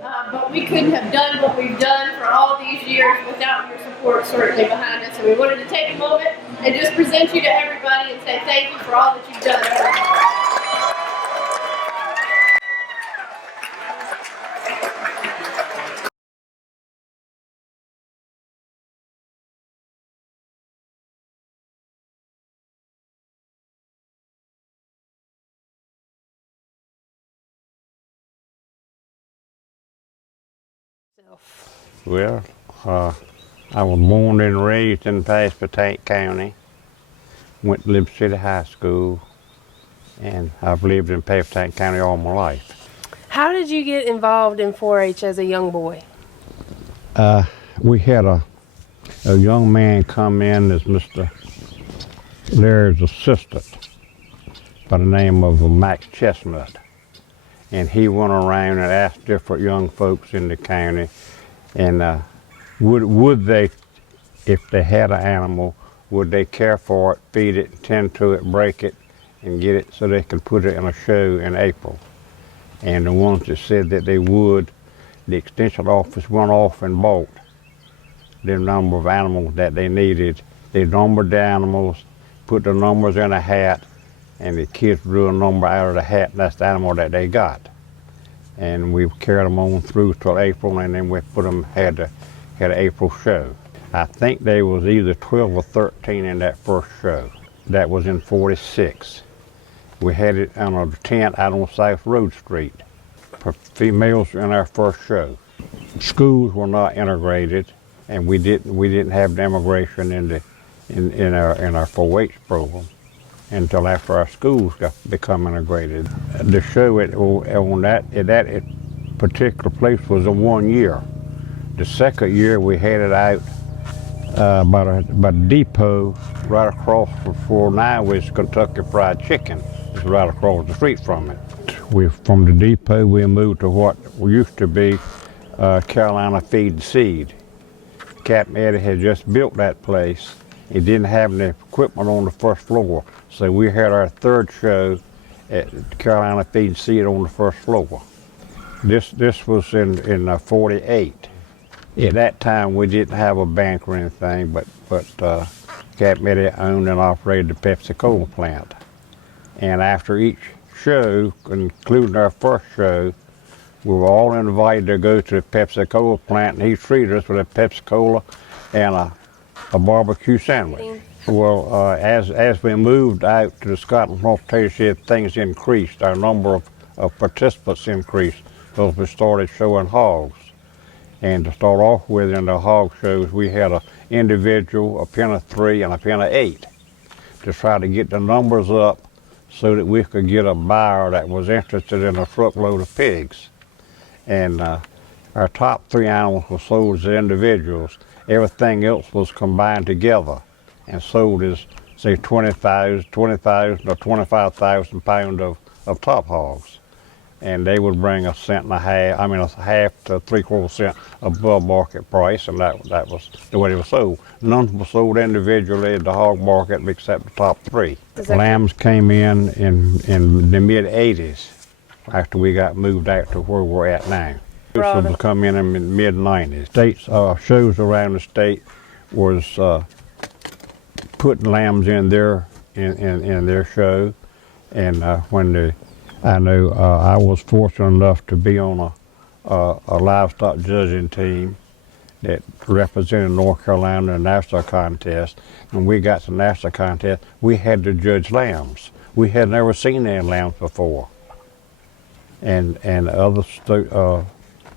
But we couldn't have done what we've done for all these years without your support certainly behind us. So we wanted to take a moment and just present you to everybody and say thank you for all that you've done. Well, I was born and raised in Pasquotank County, went to Liberty City High School, and I've lived in Pasquotank County all my life. How did you get involved in 4-H as a young boy? We had a young man come in as Mr. Larry's assistant by the name of Max Chestnut. And he went around and asked different young folks in the county, and would they, if they had an animal, would they care for it, feed it, tend to it, break it, and get it so they could put it in a show in April. And the ones that said that they would, the extension office went off and bought the number of animals that they needed. They numbered the animals, put the numbers in a hat, and the kids drew a number out of the hat, and that's the animal that they got. And we carried them on through till April, and then we put them, had an April show. I think there was either 12 or 13 in that first show. That was in 46. We had it on a tent out on South Road Street for females in our first show. Schools were not integrated, and we didn't have the immigration in our 4-H program until after our schools got become integrated. The show on that particular place was a 1 year. The second year we had it out by a depot right across from now is Kentucky Fried Chicken. It's right across the street from it. From the depot we moved to what used to be Carolina Feed and Seed. Captain Eddie had just built that place. He didn't have any equipment on the first floor, so we had our third show at Carolina Feed and Seed on the first floor. This was in 48. At that time we didn't have a bank or anything, but Captain Eddie owned and operated the Pepsi-Cola plant. And after each show, including our first show, we were all invited to go to the Pepsi-Cola plant, and he treated us with a Pepsi-Cola and a barbecue sandwich. Well, as we moved out to the Scotland Transportation, things increased. Our number of participants increased because we started showing hogs. And to start off with, in the hog shows, we had an individual, a pen of 3, and a pen of 8 to try to get the numbers up so that we could get a buyer that was interested in a truckload of pigs. And our top 3 animals were sold as individuals. Everything else was combined together and sold as, say, 20,000 or 25,000 pounds of top hogs. And they would bring a half to 3/4 cent above market price, and that was the way they were sold. None were sold individually at the hog market except the top 3. Lambs came in the mid-80s after we got moved out to where we're at now. So will come in the mid-90s. States shows around the state was putting lambs in their show, and I was fortunate enough to be on a livestock judging team that represented North Carolina in the national contest. When we got to the national contest, we had to judge lambs. We had never seen any lambs before, and other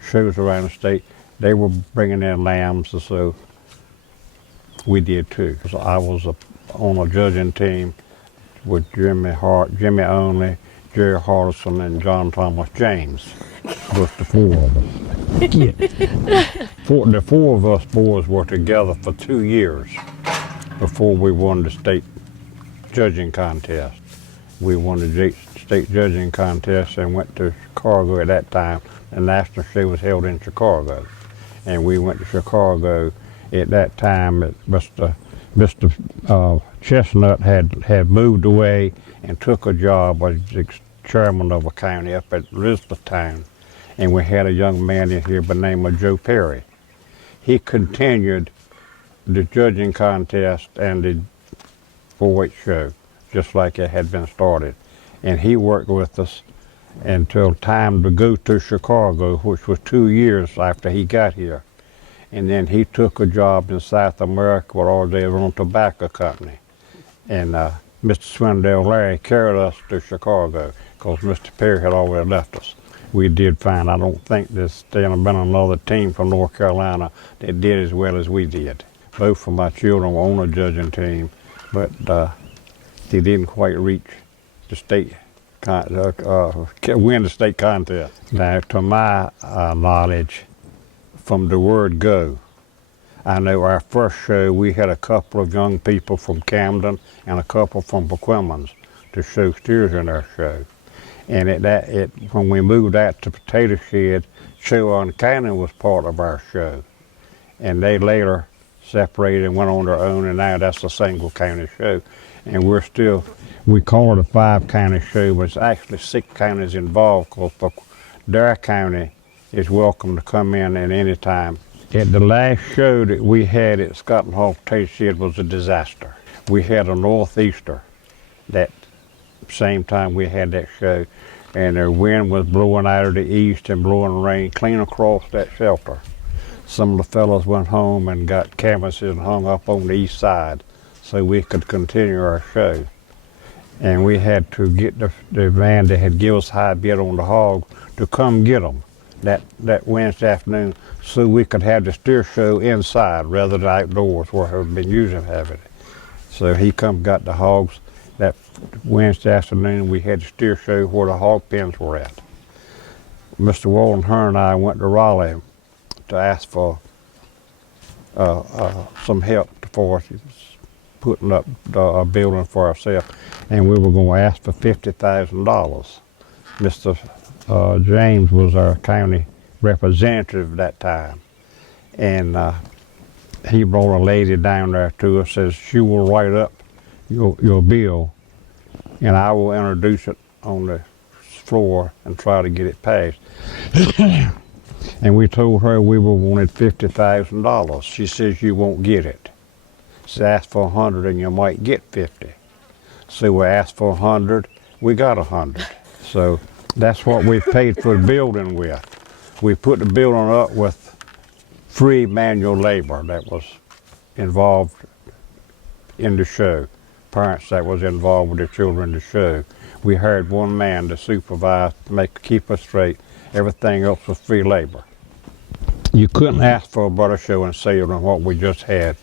shows around the state, they were bringing in lambs, and so we did too. So I was on a judging team with Jimmy Only, Jerry Hardison, and John Thomas James. Was the 4 of us. The 4 of us boys were together for 2 years before we won the state judging contest. We won the state judging contest and went to Chicago at that time. The national show was held in Chicago, and we went to Chicago. At that time, Mr. Chestnut had moved away and took a job as chairman of a county up at Elizabethtown, and we had a young man in here by the name of Joe Perry. He continued the judging contest and the 4-H show, just like it had been started. And he worked with us until time to go to Chicago, which was 2 years after he got here. And then he took a job in South America where all they were on tobacco company. And Mr. Swindell Larry carried us to Chicago because Mr. Perry had already left us. We did fine. I don't think there's been another team from North Carolina that did as well as we did. Both of my children were on a judging team, but they didn't quite reach the state, win the state contest. Now, to my knowledge, from the word go, I know our first show, we had a couple of young people from Camden and a couple from Paquemmons to show steers in our show. And when we moved out to Potato Shed, Chowan County was part of our show. And they later separated and went on their own, and now that's a single county show. And we call it a 5-county show, but it's actually 6 counties involved because Dare County is welcome to come in at any time. At the last show that we had at Scotland Hall Potato Shed was a disaster. We had a northeaster that same time we had that show, and the wind was blowing out of the east and blowing rain clean across that shelter. Some of the fellows went home and got canvases and hung up on the east side so we could continue our show. And we had to get the van that had given us high bid on the hog to come get them that Wednesday afternoon so we could have the steer show inside rather than outdoors where we've been using having it. So he come got the hogs. That Wednesday afternoon we had the steer show where the hog pens were at. Mr. Walden Hearn and I went to Raleigh to ask for some help for us putting up a building for ourselves, and we were going to ask for $50,000. Mr. James was our county representative at that time, and he brought a lady down there to us, says she will write up your bill, and I will introduce it on the floor and try to get it passed. And we told her we wanted $50,000. She says you won't get it. She asked for 100 and you might get 50. So we asked for 100, we got 100. So that's what we paid for the building with. We put the building up with free manual labor that was involved in the show. Parents that was involved with the children in the show. We hired one man to supervise, keep us straight. Everything else was free labor. You couldn't ask for a better show and sale than what we just had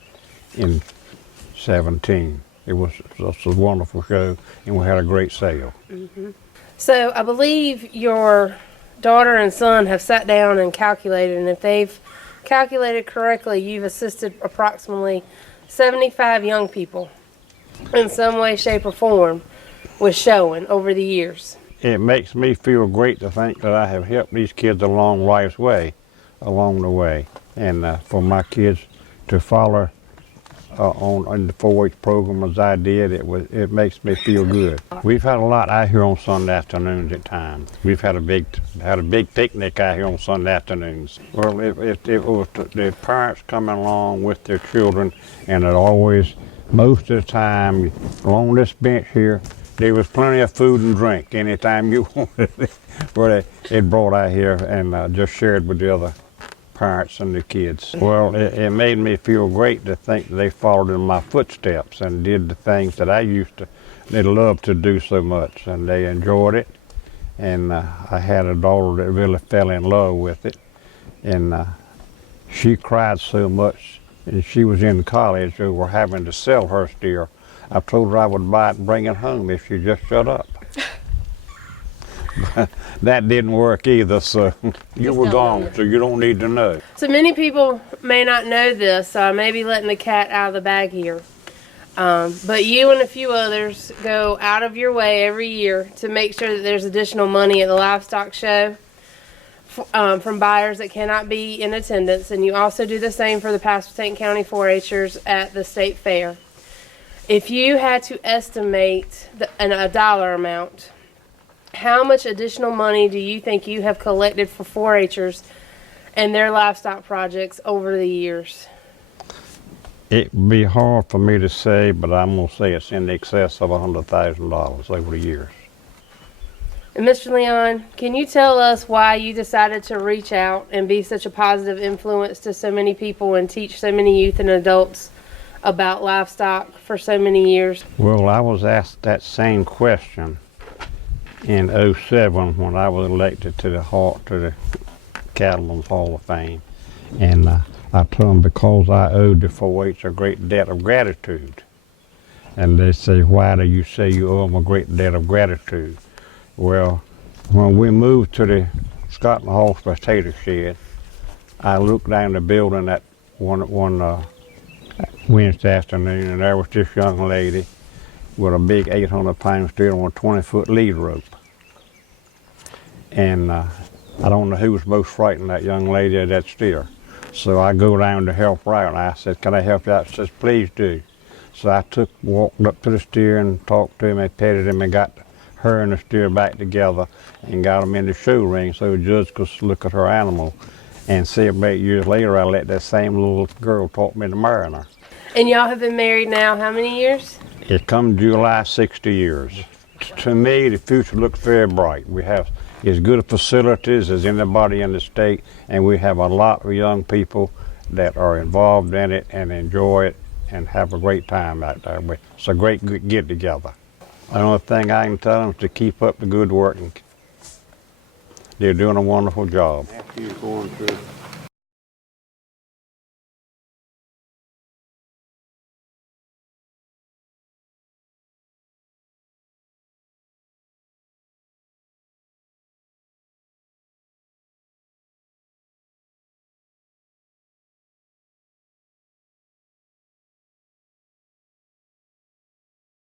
in 17. It was just a wonderful show, and we had a great sale. Mm-hmm. So I believe your daughter and son have sat down and calculated, and if they've calculated correctly, you've assisted approximately 75 young people in some way, shape, or form with showing over the years. It makes me feel great to think that I have helped these kids along life's way, along the way, and for my kids to follow on the 4-H program as I did, it makes me feel good. We've had a lot out here on Sunday afternoons at times. We've had a big picnic out here on Sunday afternoons. Well, it was the parents coming along with their children, and it always, most of the time, along this bench here, there was plenty of food and drink anytime you wanted it, where it brought out here and just shared with the other parents and the kids. Well, it made me feel great to think that they followed in my footsteps and did the things that they loved to do so much, and they enjoyed it. And I had a daughter that really fell in love with it, and she cried so much, and she was in college, we were having to sell her steer. I told her I would buy it and bring it home if she just shut up. That didn't work either, so you were gone, so you don't need to know. So many people may not know this, so I may be letting the cat out of the bag here. But you and a few others go out of your way every year to make sure that there's additional money at the Livestock Show from buyers that cannot be in attendance, and you also do the same for the Pasquotank County 4-H'ers at the State Fair. If you had to estimate a dollar amount how much additional money do you think you have collected for 4-H'ers and their livestock projects over the years? It'd be hard for me to say, but I'm going to say it's in excess of $100,000 over the years. And Mr. Leon, can you tell us why you decided to reach out and be such a positive influence to so many people and teach so many youth and adults about livestock for so many years? Well, I was asked that same question in '07 when I was elected to the Cattlemen's Hall of Fame. And I told them because I owed the 4-H a great debt of gratitude. And they say, why do you say you owe them a great debt of gratitude? Well, when we moved to the Scotland Horse potato shed, I looked down the building at one Wednesday afternoon, and there was this young lady with a big 800-pound steer on a 20-foot lead rope. And I don't know who was most frightened, that young lady or that steer. So I go down to help her out, and I said, can I help you out? She says, please do. So I walked up to the steer and talked to him and petted him and got her and the steer back together and got them in the show ring so the judge could look at her animal. And 7 or 8 years later, I let that same little girl talk me to marrying her. And y'all have been married now how many years? It come July, 60 years. To me, the future looks very bright. We have as good facilities as anybody in the state, and we have a lot of young people that are involved in it and enjoy it and have a great time out there. It's a great get together. The only thing I can tell them is to keep up the good work. They're doing a wonderful job. After you're going through